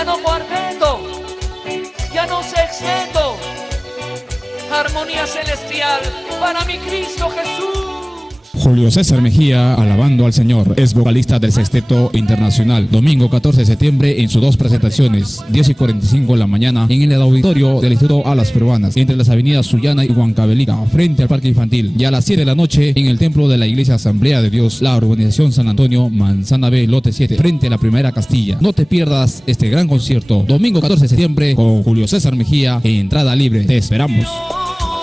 ya no cuarteto, ya no sexteto, armonía celestial para mi Cristo Jesús. Julio César Mejía, alabando al Señor, es vocalista del Sexteto Internacional. Domingo 14 de septiembre en sus dos presentaciones, 10:45 de la mañana en el auditorio del Instituto Alas Peruanas, entre las avenidas Sullana y Huancavelica, frente al Parque Infantil. Y a las 7 de la noche en el templo de la Iglesia Asamblea de Dios, la urbanización San Antonio, Manzana B, lote 7, frente a la Primera Castilla. No te pierdas este gran concierto, domingo 14 de septiembre con Julio César Mejía, entrada libre. Te esperamos.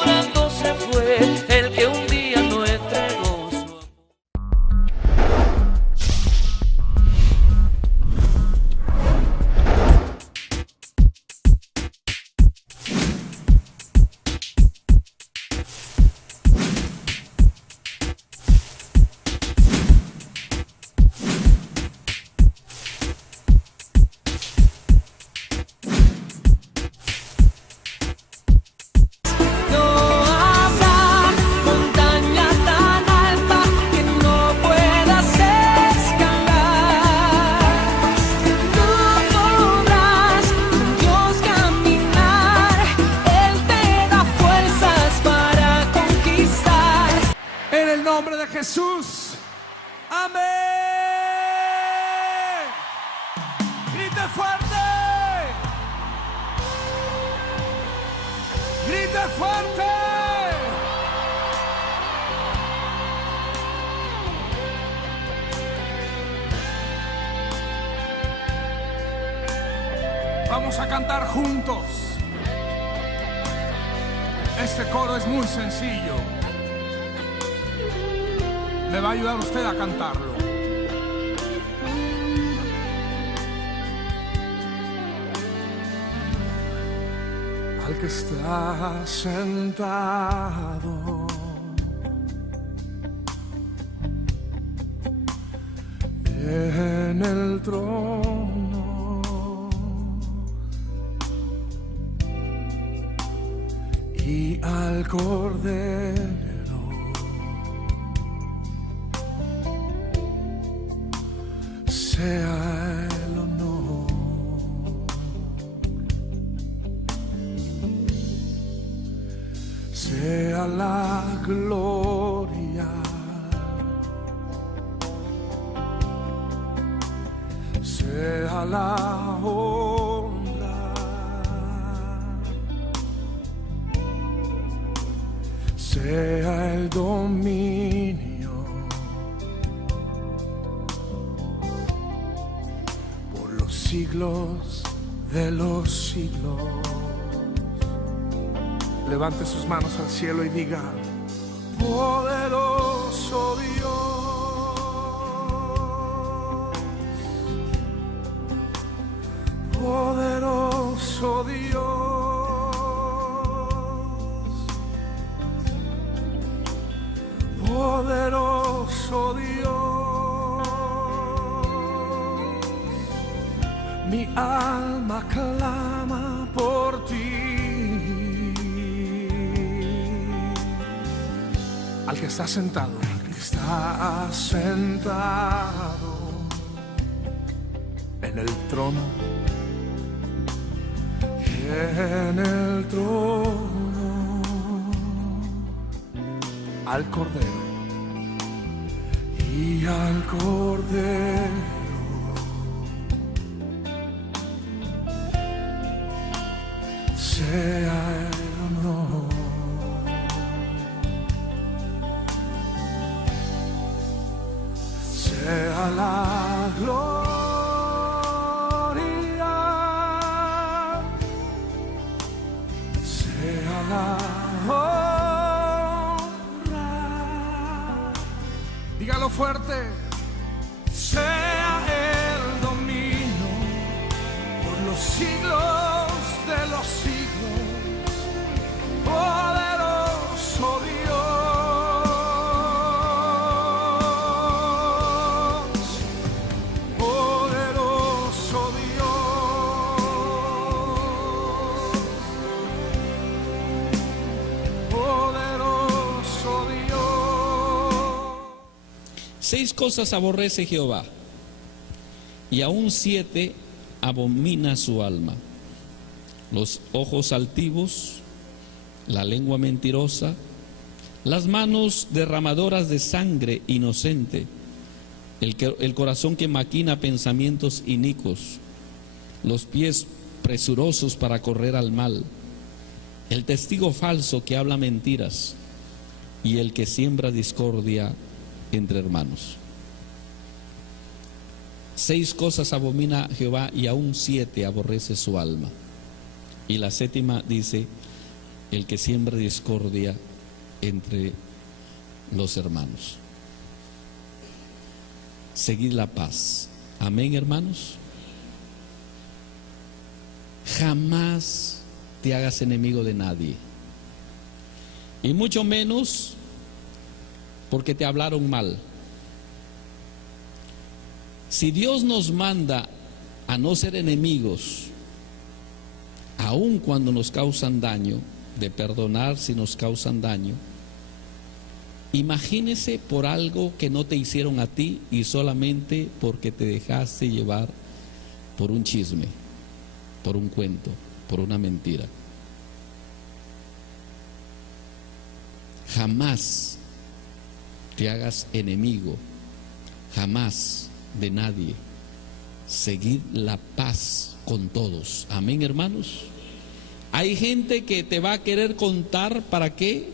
Llorando se fue el que un día no entregó su... En el nombre de Jesús. Amén. Grite fuerte. Grite fuerte. Vamos a cantar juntos. Este coro es muy sencillo. Me va a ayudar usted a cantarlo. Al que está sentado en el trono y al Cordero sea el honor, sea la gloria, sea la honra, sea el dominio siglos de los siglos. Levante sus manos al cielo y diga: poderoso Dios, poderoso Dios, poderoso Dios. Mi alma clama por ti. Al que está sentado, en el trono, en el trono, al Cordero y al Cordero. Sea el honor, sea la gloria, sea la honra. Dígalo fuerte. Sea el dominio por los siglos de los siglos. Poderoso Dios, poderoso Dios, poderoso Dios. 6 cosas aborrece Jehová, y aún 7 abomina su alma: los ojos altivos, la lengua mentirosa, las manos derramadoras de sangre inocente, el corazón que maquina pensamientos inicuos, los pies presurosos para correr al mal, el testigo falso que habla mentiras y el que siembra discordia entre hermanos. 6 cosas abomina Jehová y aún 7 aborrece su alma. Y la 7ª dice: el que siembra discordia entre los hermanos. Seguid la paz. Amén, hermanos. Jamás te hagas enemigo de nadie, y mucho menos porque te hablaron mal. Si Dios nos manda a no ser enemigos, aun cuando nos causan daño, de perdonar si nos causan daño, imagínese por algo que no te hicieron a ti y solamente porque te dejaste llevar por un chisme, por un cuento, por una mentira. Jamás te hagas enemigo, jamás, de nadie. Seguid la paz con todos. Amén, hermanos. Hay gente que te va a querer contar ¿para qué?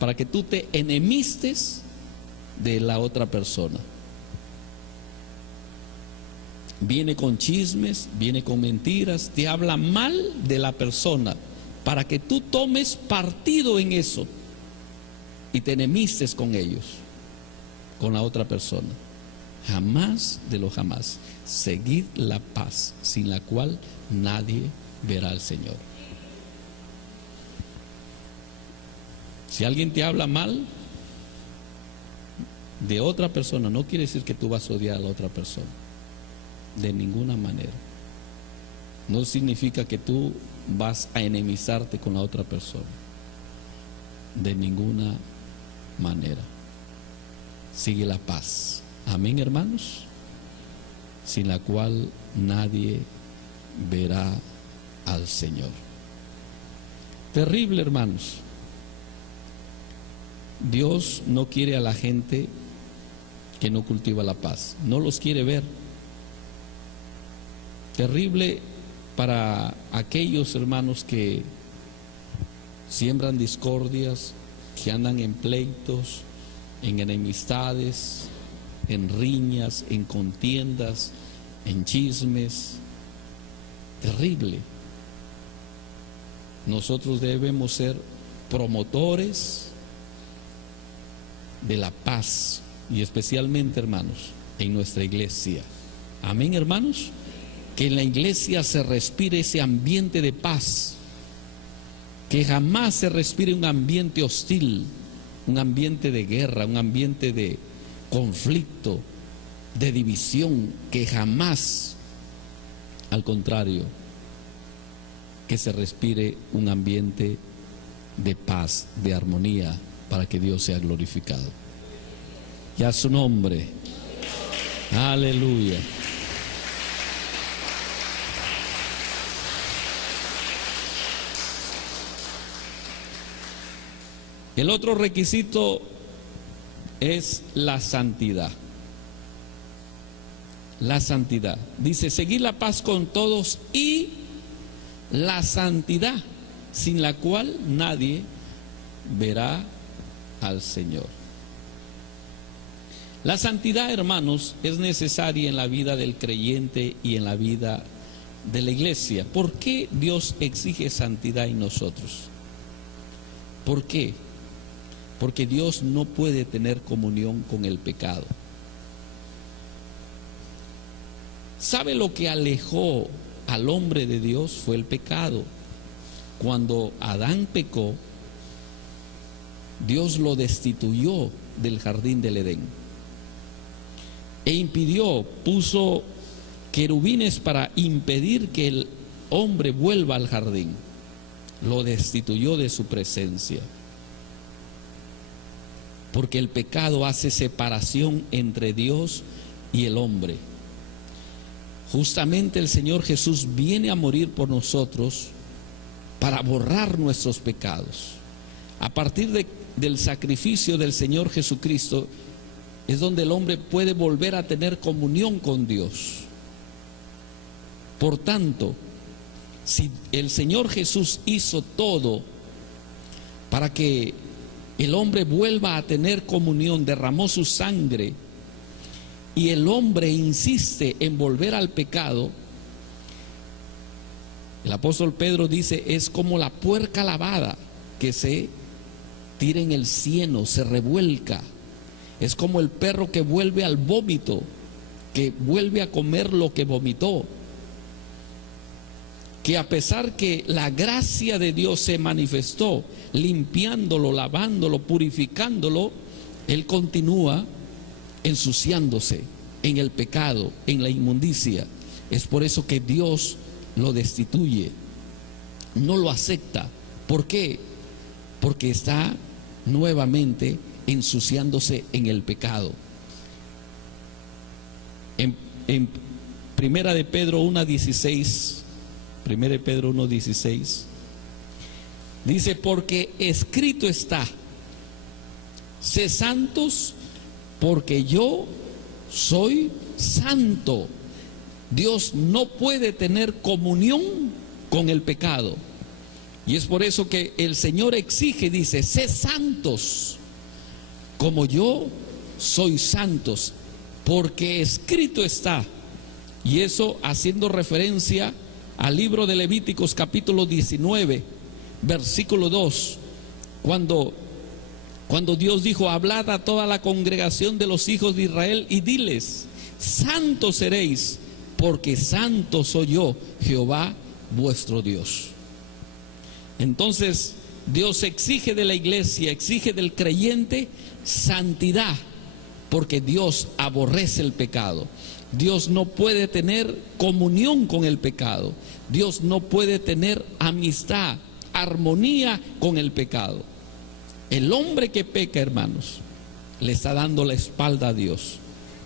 Para que tú te enemistes de la otra persona. Viene con chismes, viene con mentiras, te habla mal de la persona para que tú tomes partido en eso y te enemistes con ellos, con la otra persona. Jamás de lo jamás. Seguid la paz, sin la cual nadie verá al Señor. Si alguien te habla mal de otra persona, no quiere decir que tú vas a odiar a la otra persona, de ninguna manera. No significa que tú vas a enemistarte con la otra persona, de ninguna manera. Sigue la paz. Amén, hermanos, sin la cual nadie verá al Señor. Terrible, hermanos. Dios no quiere a la gente que no cultiva la paz, no los quiere ver. Terrible para aquellos hermanos que siembran discordias, que andan en pleitos, en enemistades, en riñas, en contiendas, en chismes. Terrible. Nosotros debemos ser promotores de la paz, y especialmente, hermanos, en nuestra iglesia. Amén, hermanos. Que en la iglesia se respire ese ambiente de paz, que jamás se respire un ambiente hostil, un ambiente de guerra, un ambiente de conflicto, de división, que jamás, al contrario, que se respire un ambiente de paz, de armonía, para que Dios sea glorificado. Y a su nombre. Aleluya. El otro requisito es la santidad. La santidad. Dice: seguir la paz con todos y la santidad, sin la cual nadie verá al Señor. La santidad, hermanos, es necesaria en la vida del creyente y en la vida de la iglesia. ¿Por qué Dios exige santidad en nosotros? ¿Por qué? Porque Dios no puede tener comunión con el pecado. ¿Sabe lo que alejó al hombre de Dios? Fue el pecado. Cuando Adán pecó, Dios lo destituyó del jardín del Edén e impidió, puso querubines para impedir que el hombre vuelva al jardín. Lo destituyó de su presencia, porque el pecado hace separación entre Dios y el hombre. Justamente el Señor Jesús viene a morir por nosotros para borrar nuestros pecados. A partir del sacrificio del Señor Jesucristo es donde el hombre puede volver a tener comunión con Dios. Por tanto, si el Señor Jesús hizo todo para que el hombre vuelva a tener comunión, derramó su sangre, y el hombre insiste en volver al pecado, el apóstol Pedro dice, es como la puerca lavada que se tira en el cieno, se revuelca. Es como el perro que vuelve al vómito, que vuelve a comer lo que vomitó. Que a pesar que la gracia de Dios se manifestó, limpiándolo, lavándolo, purificándolo, él continúa ensuciándose en el pecado, en la inmundicia. Es por eso que Dios lo destituye, no lo acepta. ¿Por qué? Porque está nuevamente ensuciándose en el pecado. En Primera de Pedro 1:16, Primera de Pedro 1:16, dice, porque escrito está, sé santos porque yo soy santo. Dios no puede tener comunión con el pecado. Y es por eso que el Señor exige, dice, sé santos como yo soy santos, porque escrito está. Y eso haciendo referencia al libro de Levíticos capítulo 19, versículo 2, cuando Dios dijo, hablad a toda la congregación de los hijos de Israel y diles, santos seréis, porque santo soy yo, Jehová vuestro Dios. Entonces Dios exige de la iglesia, exige del creyente santidad, porque Dios aborrece el pecado. Dios no puede tener comunión con el pecado. Dios no puede tener amistad, armonía con el pecado. El hombre que peca, hermanos, le está dando la espalda a Dios,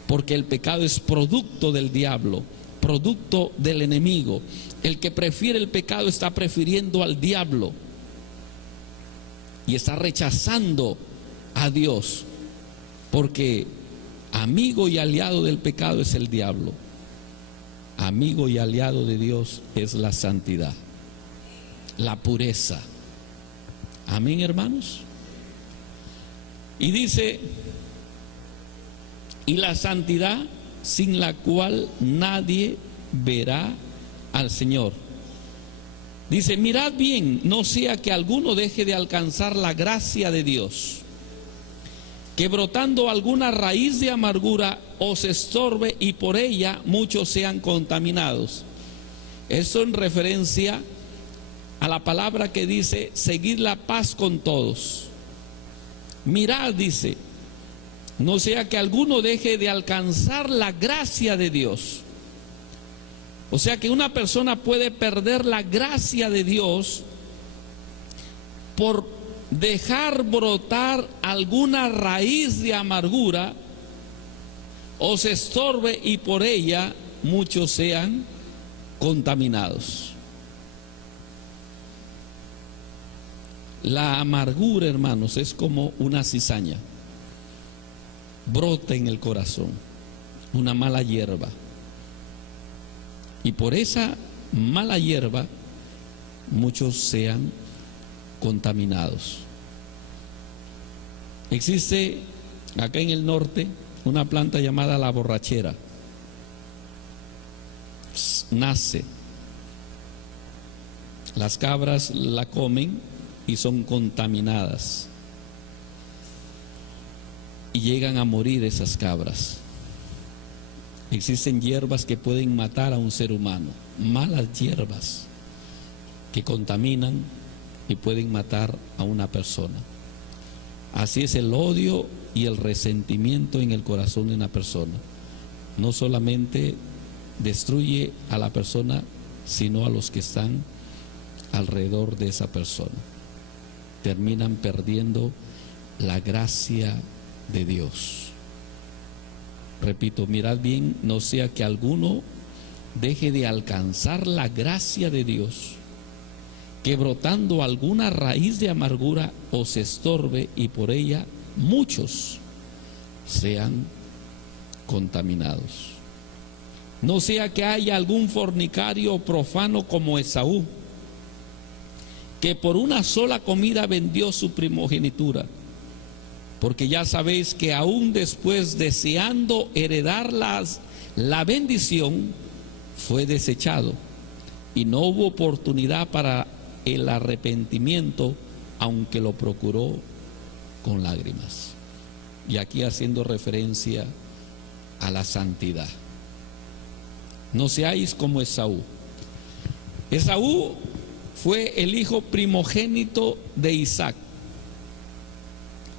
porque el pecado es producto del diablo, producto del enemigo. El que prefiere el pecado está prefiriendo al diablo y está rechazando a Dios, porque amigo y aliado del pecado es el diablo. Amigo y aliado de Dios es la santidad, la pureza. Amén, hermanos. Y dice, y la santidad sin la cual nadie verá al Señor. Dice, mirad bien, no sea que alguno deje de alcanzar la gracia de Dios, que brotando alguna raíz de amargura os estorbe y por ella muchos sean contaminados. Esto en referencia a la palabra que dice, seguid la paz con todos. Mirad, dice, no sea que alguno deje de alcanzar la gracia de Dios. O sea que una persona puede perder la gracia de Dios por dejar brotar alguna raíz de amargura, o se estorbe y por ella muchos sean contaminados. La amargura, hermanos, es como una cizaña, brota en el corazón, una mala hierba, y por esa mala hierba muchos sean contaminados. Existe acá en el norte una planta llamada la borrachera. Nace, las cabras la comen y son contaminadas y llegan a morir esas cabras. Existen hierbas que pueden matar a un ser humano, malas hierbas que contaminan y pueden matar a una persona. Así es el odio y el resentimiento en el corazón de una persona. No solamente destruye a la persona, sino a los que están alrededor de esa persona. Terminan perdiendo la gracia de Dios. Repito, mirad bien, no sea que alguno deje de alcanzar la gracia de Dios, que brotando alguna raíz de amargura os estorbe y por ella muchos sean contaminados. No sea que haya algún fornicario profano como Esaú, que por una sola comida vendió su primogenitura, porque ya sabéis que aún después, deseando heredar la bendición, fue desechado y no hubo oportunidad para el arrepentimiento, aunque lo procuró con lágrimas. Y aquí haciendo referencia a la santidad. No seáis como Esaú. Esaú fue el hijo primogénito de Isaac,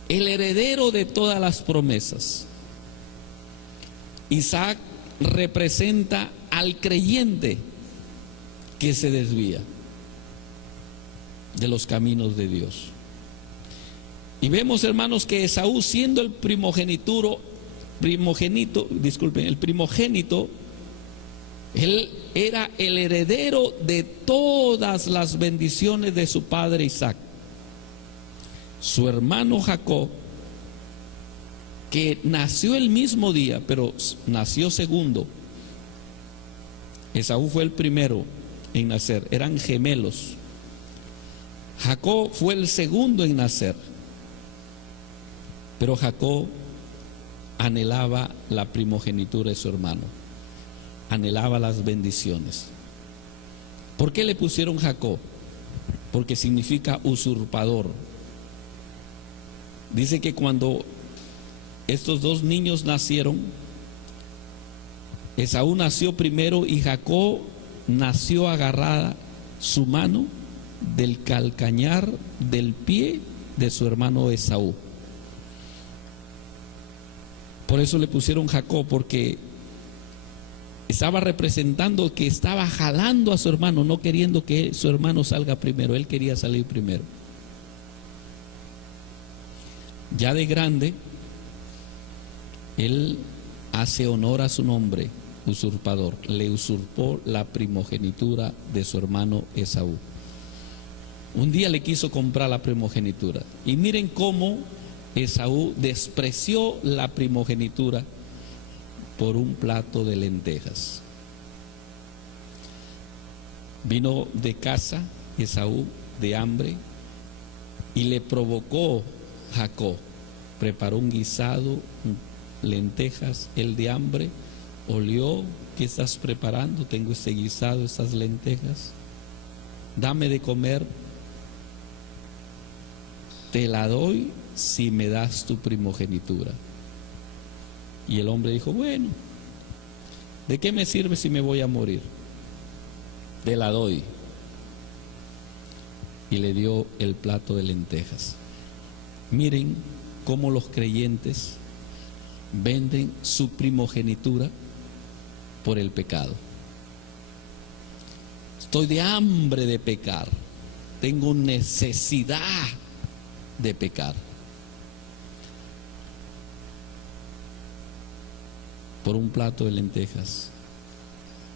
el heredero de todas las promesas. Isaac representa al creyente que se desvía de los caminos de Dios. Y vemos, hermanos, que Esaú, siendo el primogénito, él era el heredero de todas las bendiciones de su padre Isaac. Su hermano Jacob, que nació el mismo día, pero nació segundo. Esaú fue el primero en nacer, eran gemelos. Jacob fue el segundo en nacer, pero Jacob anhelaba la primogenitura de su hermano, anhelaba las bendiciones. ¿Por qué le pusieron Jacob? Porque significa usurpador. Dice que cuando estos dos niños nacieron, Esaú nació primero y Jacob nació agarrada su mano del calcañar del pie de su hermano Esaú. Por eso le pusieron Jacob, porque estaba representando que estaba jalando a su hermano, no queriendo que su hermano salga primero, él quería salir primero. Ya de grande, él hace honor a su nombre, usurpador. Le usurpó la primogenitura de su hermano Esaú. Un día le quiso comprar la primogenitura. Y miren cómo Esaú despreció la primogenitura por un plato de lentejas. Vino de casa Esaú de hambre y le provocó Jacob. Preparó un guisado, lentejas, él de hambre, olió: ¿qué estás preparando? Tengo este guisado, estas lentejas, dame de comer, te la doy si me das tu primogenitura. Y el hombre dijo: bueno, ¿de qué me sirve si me voy a morir? Te la doy. Y le dio el plato de lentejas. Miren cómo los creyentes venden su primogenitura por el pecado. Estoy de hambre de pecar, tengo necesidad de pecar. Por un plato de lentejas.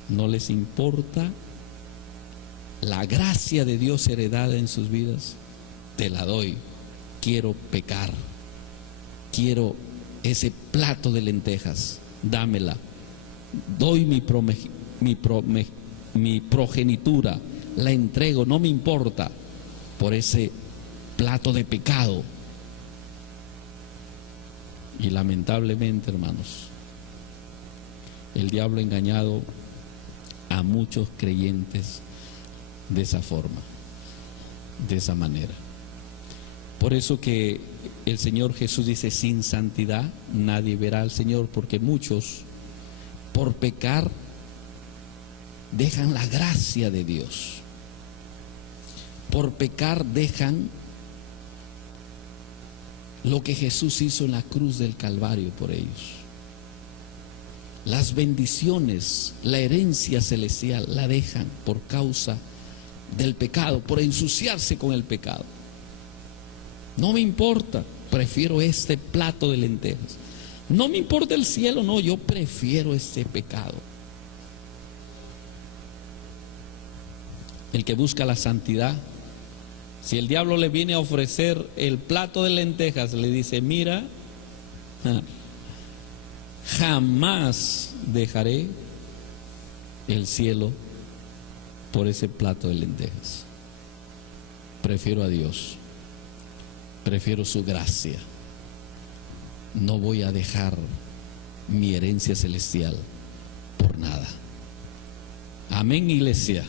No les importa la gracia de Dios heredada en sus vidas. Te la doy. Quiero pecar, quiero ese plato de lentejas, dámela. Doy mi progenitura, la entrego, no me importa, por ese plato de pecado. Y lamentablemente, hermanos, el diablo ha engañado a muchos creyentes de esa forma, de esa manera. Por eso que el Señor Jesús dice: sin santidad nadie verá al Señor, porque muchos por pecar dejan la gracia de Dios. Por pecar dejan lo que Jesús hizo en la cruz del Calvario por ellos. Las bendiciones, la herencia celestial la dejan por causa del pecado, por ensuciarse con el pecado. No me importa, prefiero este plato de lentejas. No me importa el cielo, no, yo prefiero este pecado. el que busca la santidad, si el diablo le viene a ofrecer el plato de lentejas, le dice: mira, jamás dejaré el cielo por ese plato de lentejas. Prefiero a Dios, prefiero su gracia. No voy a dejar mi herencia celestial por nada. Amén, iglesia.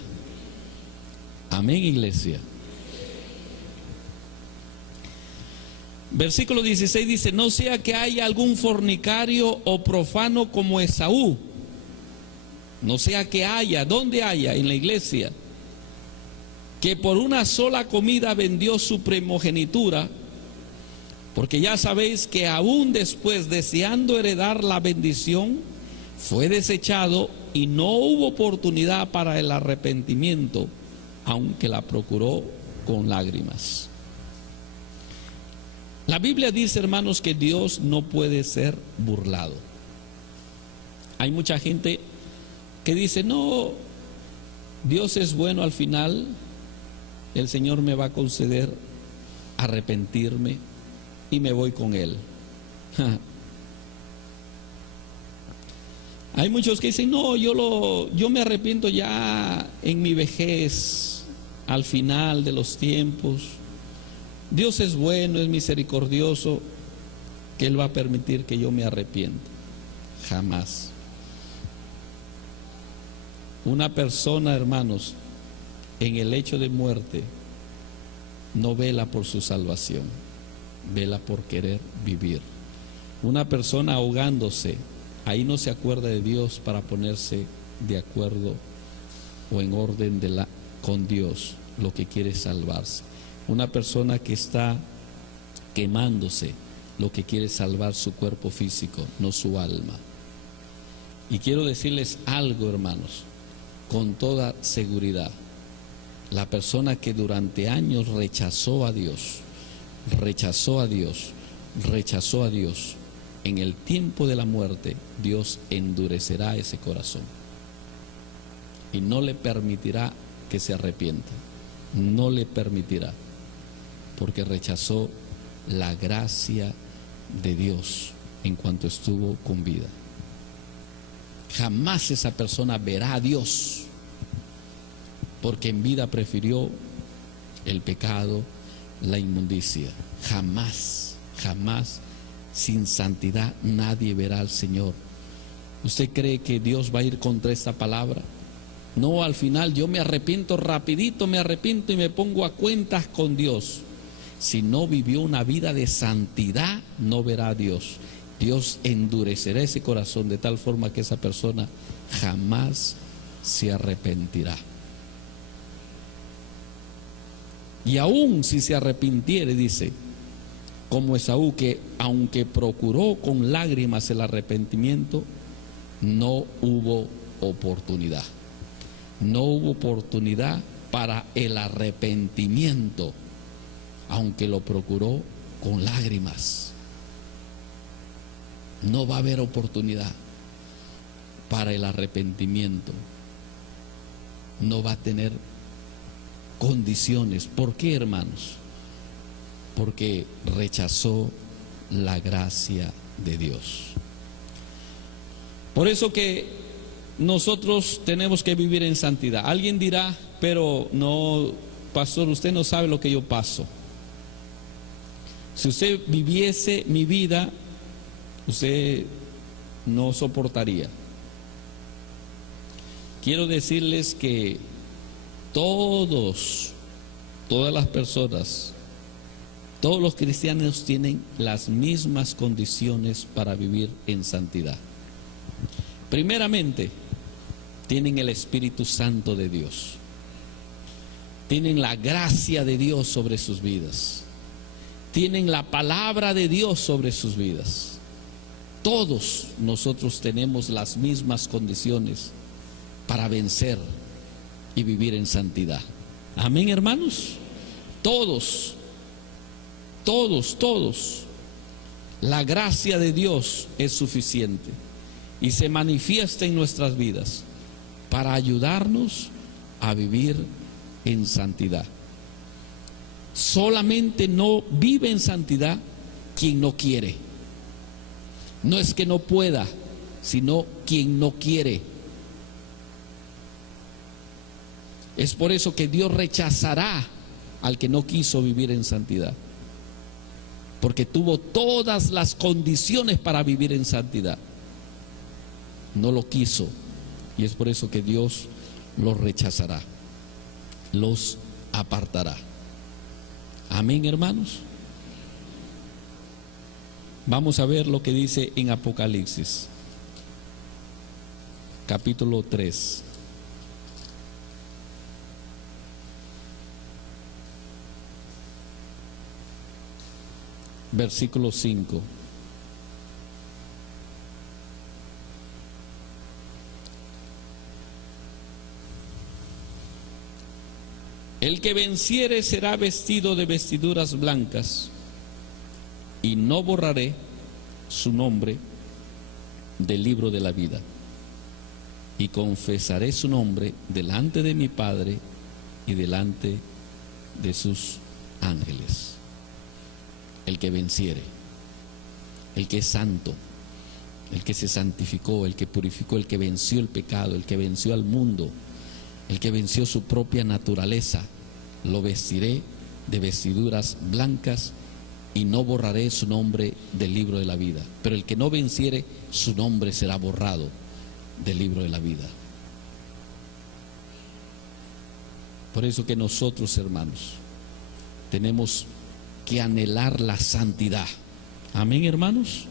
Amén, iglesia. Versículo 16 dice: no sea que haya algún fornicario o profano como Esaú. No sea que haya, ¿dónde haya? En la iglesia, que por una sola comida vendió su primogenitura, porque ya sabéis que aún después, deseando heredar la bendición, fue desechado y no hubo oportunidad para el arrepentimiento, aunque la procuró con lágrimas. La Biblia dice, hermanos, que Dios no puede ser burlado. Hay mucha gente que dice: no, Dios es bueno, al final el Señor me va a conceder arrepentirme y me voy con Él. Hay muchos que dicen: no, yo me arrepiento ya en mi vejez, al final de los tiempos. Dios es bueno, es misericordioso, que Él va a permitir que yo me arrepienta. Jamás. Una persona, hermanos, en el hecho de muerte, no vela por su salvación, vela por querer vivir. Una persona ahogándose, ahí no se acuerda de Dios para ponerse de acuerdo o en orden con Dios, lo que quiere es salvarse. Una persona que está quemándose, lo que quiere es salvar su cuerpo físico, no su alma. Y quiero decirles algo, hermanos, con toda seguridad: la persona que durante años rechazó a Dios, en el tiempo de la muerte, Dios endurecerá ese corazón y no le permitirá que se arrepienta. No le permitirá, porque rechazó la gracia de Dios en cuanto estuvo con vida. Jamás esa persona verá a Dios, porque en vida prefirió el pecado, la inmundicia. Jamás, jamás, sin santidad nadie verá al Señor. ¿Usted cree que Dios va a ir contra esta palabra? No, al final yo me arrepiento rapidito, me arrepiento y me pongo a cuentas con Dios. Si no vivió una vida de santidad, no verá a Dios. Dios endurecerá ese corazón de tal forma que esa persona jamás se arrepentirá. Y aún si se arrepintiere, dice, como Esaú, que aunque procuró con lágrimas el arrepentimiento, no hubo oportunidad. No hubo oportunidad para el arrepentimiento, aunque lo procuró con lágrimas. No va a haber oportunidad para el arrepentimiento. No va a tener condiciones. ¿Por qué, hermanos? Porque rechazó la gracia de Dios. Por eso que nosotros tenemos que vivir en santidad. Alguien dirá: pero no, pastor, usted no sabe lo que yo paso. Si usted viviese mi vida, usted no soportaría. Quiero decirles que todas las personas, todos los cristianos tienen las mismas condiciones para vivir en santidad. Primeramente, tienen el Espíritu Santo de Dios. Tienen la gracia de Dios sobre sus vidas. Tienen la palabra de Dios sobre sus vidas. Todos nosotros tenemos las mismas condiciones para vencer y vivir en santidad. Amén, hermanos. Todos. La gracia de Dios es suficiente y se manifiesta en nuestras vidas para ayudarnos a vivir en santidad. Solamente no vive en santidad quien no quiere. No es que no pueda, sino quien no quiere. Es por eso que Dios rechazará al que no quiso vivir en santidad, porque tuvo todas las condiciones para vivir en santidad. No lo quiso, y es por eso que Dios los rechazará, los apartará. Amén, hermanos. Vamos a ver lo que dice en Apocalipsis, capítulo 3. Versículo 5. El que venciere será vestido de vestiduras blancas, y no borraré su nombre del libro de la vida, y confesaré su nombre delante de mi Padre y delante de sus ángeles. El que venciere, el que es santo, el que se santificó, el que purificó, el que venció el pecado, el que venció al mundo, el que venció su propia naturaleza, lo vestiré de vestiduras blancas y no borraré su nombre del libro de la vida. Pero el que no venciere, su nombre será borrado del libro de la vida. Por eso que nosotros, hermanos, tenemos que anhelar la santidad. Amén, hermanos.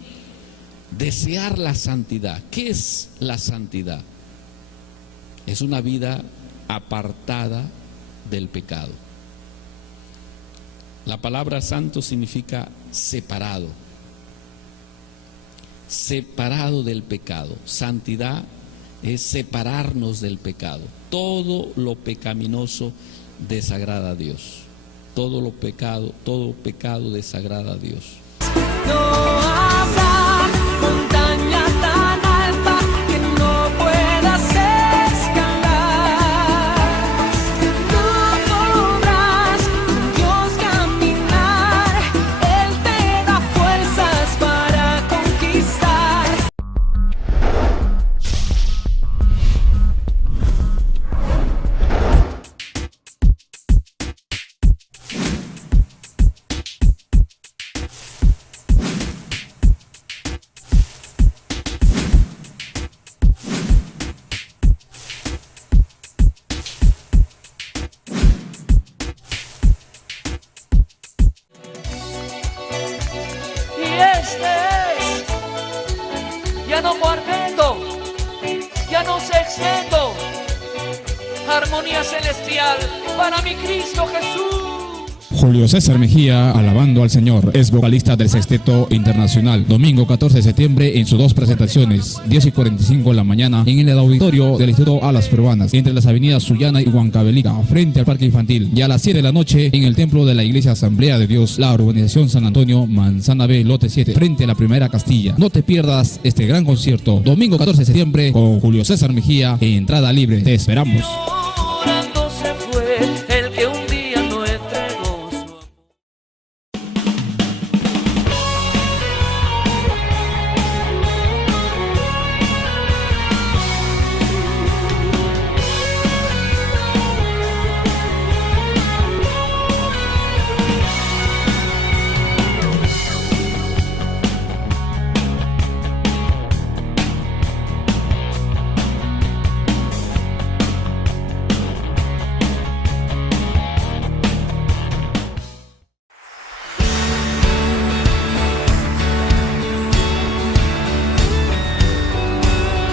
Desear la santidad. ¿Qué es la santidad? Es una vida apartada del pecado. La palabra santo significa separado, separado del pecado. Santidad es separarnos del pecado. Todo lo pecaminoso desagrada a Dios. Todo pecado desagrada a Dios. No habrá montaña tan alta que no puedas escalar. No podrás con Dios caminar. Él te da fuerzas para conquistar. Ya no cuarteto, ya no sexteto, armonía celestial para mi Cristo Jesús. Julio César Mejía, alabando al Señor, es vocalista del Sexteto Internacional. Domingo 14 de septiembre en sus dos presentaciones, 10:45 de la mañana en el auditorio del Instituto Alas Peruanas, entre las avenidas Sullana y Huancavelica, frente al Parque Infantil. Y a las 7 de la noche en el templo de la Iglesia Asamblea de Dios, la urbanización San Antonio, Manzana B, lote 7, frente a la Primera Castilla. No te pierdas este gran concierto, domingo 14 de septiembre con Julio César Mejía, entrada libre. Te esperamos.